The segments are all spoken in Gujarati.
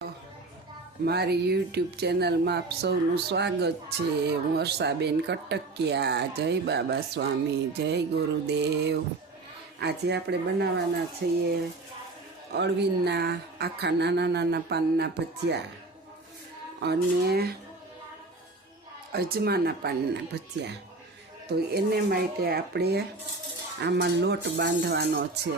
મારી યુટ્યુબ ચેનલમાં આપ સૌનું સ્વાગત છે। હું વર્ષાબેન કટકિયા। જય બાબા સ્વામી, જય ગુરુદેવ। આજે આપણે બનાવવાના છીએ અળવીના આખા નાના નાના પાનના ભજીયા અને અજમાના પાનના ભજીયા। તો એને માટે આપણે આમાં લોટ બાંધવાનો છે।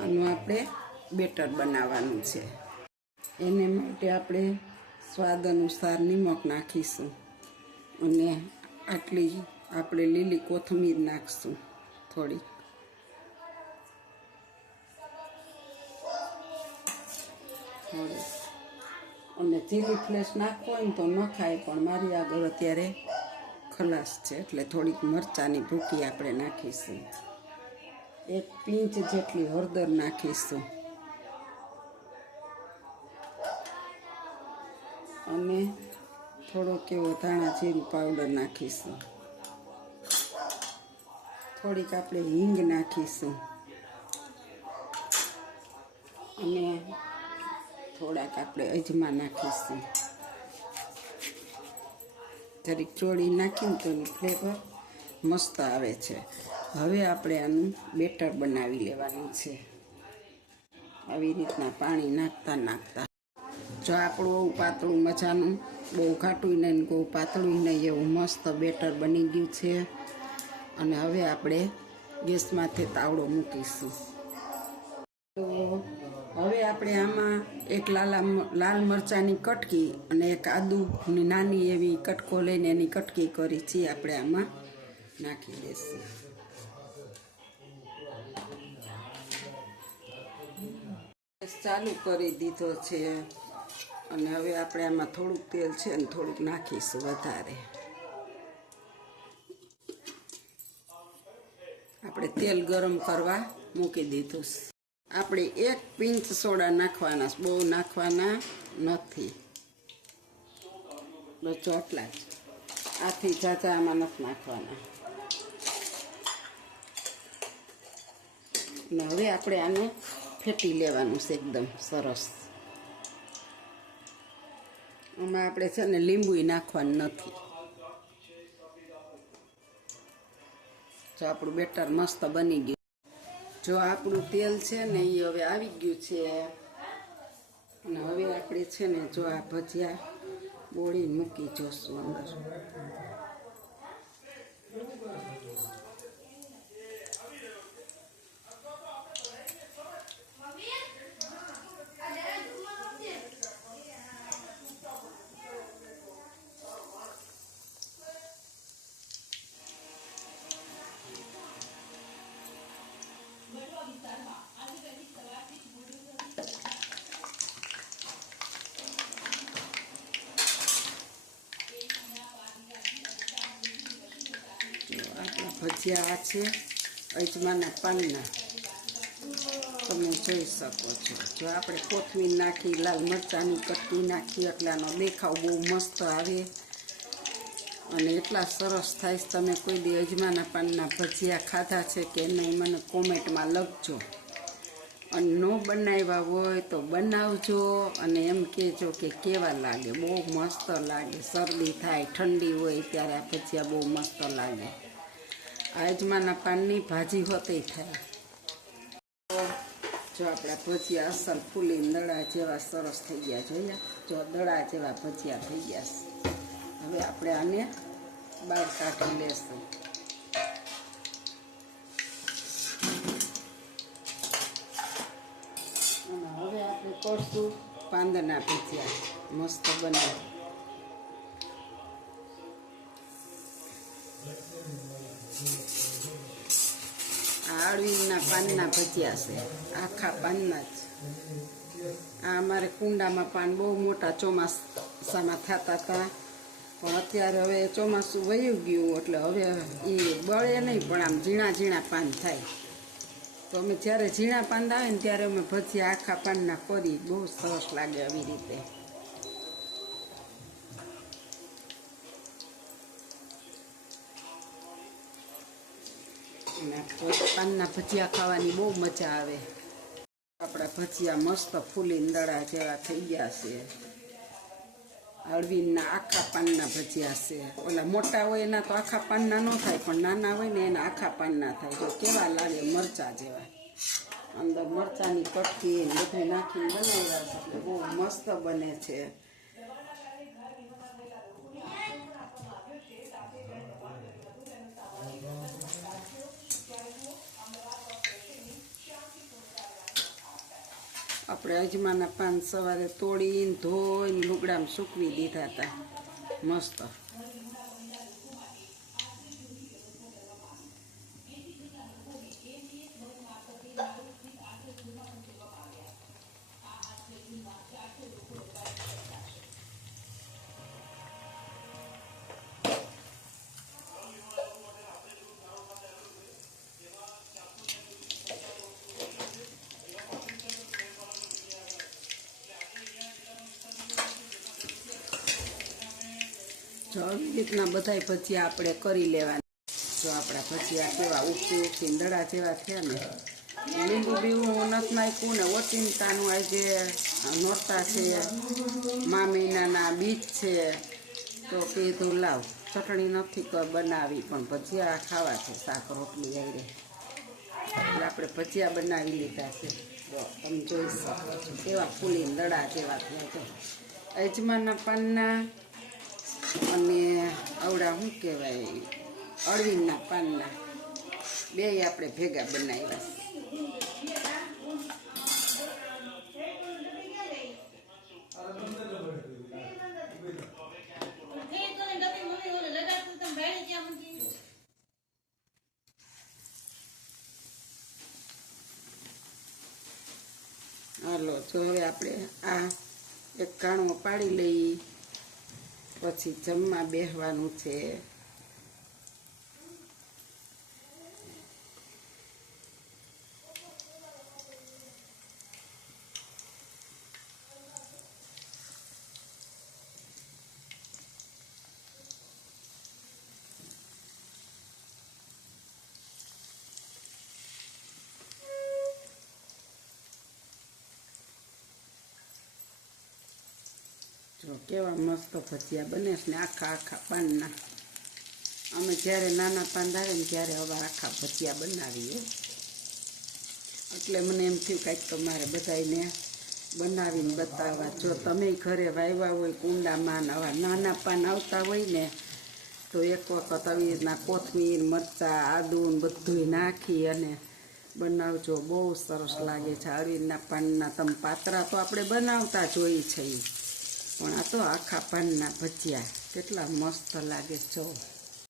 આનું આપણે બેટર બનાવવાનું છે। એને માટે આપણે સ્વાદ અનુસાર નિમક નાખીશું અને આટલી આપણે લીલી કોથમીર નાખીશું થોડી, અને ચીલી ફ્લેશ નાખવો હોય તો ન ખાય, પણ મારી આગળ અત્યારે ખલાસ છે એટલે થોડીક મરચાંની ભૂકી આપણે નાખીશું। એક પિંચ જેટલી હળદર નાખીશું અને થોડોક એવો ધાણા જીરું પાવડર નાખીશું। થોડીક આપણે હિંગ નાખીશું અને થોડાક આપણે અજમા નાખીશું। જરીક ચોળી નાખીને તો એનું ફ્લેવર મસ્ત આવે છે। હવે આપણે આનું બેટર બનાવી લેવાનું છે। આવી રીતના પાણી નાખતા નાખતા, જો આપણું બહુ પાતળું મજાનું, બહુ ઘાટું નહીં બહુ પાતળું નહીં, એવું મસ્ત બેટર બની ગયું છે। અને હવે આપણે ગેસમાંથી તાવડો મૂકીશું। તો હવે આપણે આમાં એક લાલ મરચાંની કટકી અને એક આદુની નાની એવી કટકો લઈને એની કટકી કરી છે, આપણે આમાં નાખી દઈશું। ચાલુ કરી દીધો છે અને હવે આપણે આમાં થોડુંક તેલ છે અને થોડુંક નાખીશું વધારે। આપણે તેલ ગરમ કરવા મૂકી દીધું। આપણે એક પિંચ સોડા નાખવાના, બહુ નાખવાના નથી, બસ આટલા જ, આથી ઝાઝા આમાં નથી નાખવાના। અને હવે આપણે આને ફેટી લેવાનું છે એકદમ સરસ। આમાં આપણે છે ને લીંબુ નાખવાનું નથી। જો આપણું બેટર મસ્ત બની ગયું, જો આપણું તેલ છે ને એ હવે આવી ગયું છે અને હવે આપણે છે ને જો આ ભજીયા બોળીને મૂકી જોશું અંદર। ભજીયા આ છે અજમાના પાનના, તમે જોઈ શકો છો। જો આપણે કોથમીર નાખી, લાલ મરચાંની કટકી નાખી એટલે આનો દેખાવ બહુ મસ્ત આવે અને એટલા સરસ થાય। તમે કોઈ દી અજમાના પાનના ભજીયા ખાધા છે કે નહીં મને કોમેન્ટમાં લખજો, અને ન બનાવ્યા હોય તો બનાવજો અને એમ કહેજો કે કેવા લાગે। બહુ મસ્ત લાગે, શરદી થાય ઠંડી હોય ત્યારે આ ભજીયા બહુ મસ્ત લાગે। અજમાના પાનની ભાજી હોતી થાય। જો આપણા ભજીયા અસલ ફૂલી દડા જેવા સરસ થઈ ગયા, જોયા? જો દડા જેવા ભજીયા થઈ ગયા છે। હવે આપણે આને બહાર કાઢી લેશું। અને હવે આપણે કરશું પાંદના ભજીયા મસ્ત બનાવી। અળવીના પાનના ભજીયા છે, આખા પાનના જ। આ અમારે કુંડામાં પાન બહુ મોટા ચોમાસામાં થતા હતા, પણ અત્યારે હવે ચોમાસું વયું ગયું એટલે હવે એ બળે નહીં, પણ આમ ઝીણા ઝીણા પાન થાય। તો અમે જ્યારે ઝીણા પાન આવે ને ત્યારે અમે ભજીયા આખા પાનના કરી, બહુ સરસ લાગે આવી રીતે। અને પાનના ભજીયા ખાવાની બહુ મજા આવે. આપણા ભજીયા મસ્ત ફૂલીને દડા જેવા થઈ ગયા છે. અળવીના આખા પાનના ભજીયા છે. ઓલા મોટા હોય એના તો આખા પાનના ન થાય, પણ નાના હોય ને એના આખા પાનના થાય. તો કેવા લાગે, મરચા જેવા. અંદર મરચાની કટકી ને બધું નાખીને બનાવ્યા છે એટલે બહુ મસ્ત બને છે. આપણે અજમાના પાન સવારે તોડીને ધોઈને લુગડામાં સૂકવી દીધા હતા મસ્ત. જો આવી રીતના બધાય ભજીયા આપણે કરી લેવાના. જો આપણા ભજીયા કેવા ઉગતી દડા જેવા થયા ને. લીંબુ બીવું નથી નાખ્યું ને ઓચિંતાનું આજે નોરતા છે, મા મહિનાના બીજ છે, તો કીધું લાવ ચટણી નથી બનાવી પણ ભજીયા ખાવા છે શાક રોટલી આવીને. એટલે આપણે ભજીયા બનાવી લીધા છે. જો તમે જોઈ શકો છો કેવા ફૂલી દડા જેવા થયા છે. અજમાના પાનના અને આવડા શું કહેવાય અળવીના પાનના બે આપણે ભેગા બનાવ્યા. હાલો જો હવે આપણે આ એક કાણો પાડી લઈ, પછી જમવા બેસવાનું છે. જો કેવા મસ્ત ભજીયા બને છે ને આખા આખા પાનના. અમે જ્યારે નાના પાન આવે ને ત્યારે હવે આખા ભજીયા બનાવીએ. એટલે મને એમ થયું કાંઈક તો મારે બધાને બનાવીને બતાવવા. જો તમે ઘરે વાવ્યા હોય કુંડામાં આવા નાના પાન આવતા હોય ને તો એક વખત આવી રીતના કોથમીર, મરચાં, આદુ ને બધું નાખી અને બનાવજો, બહુ સરસ લાગે છે. અળવીના પાનના તમે પાતરા તો આપણે બનાવતા જ હોઈએ છીએ, પણ આ તો આખા પાનના ભજીયા કેટલા મસ્ત લાગે. જો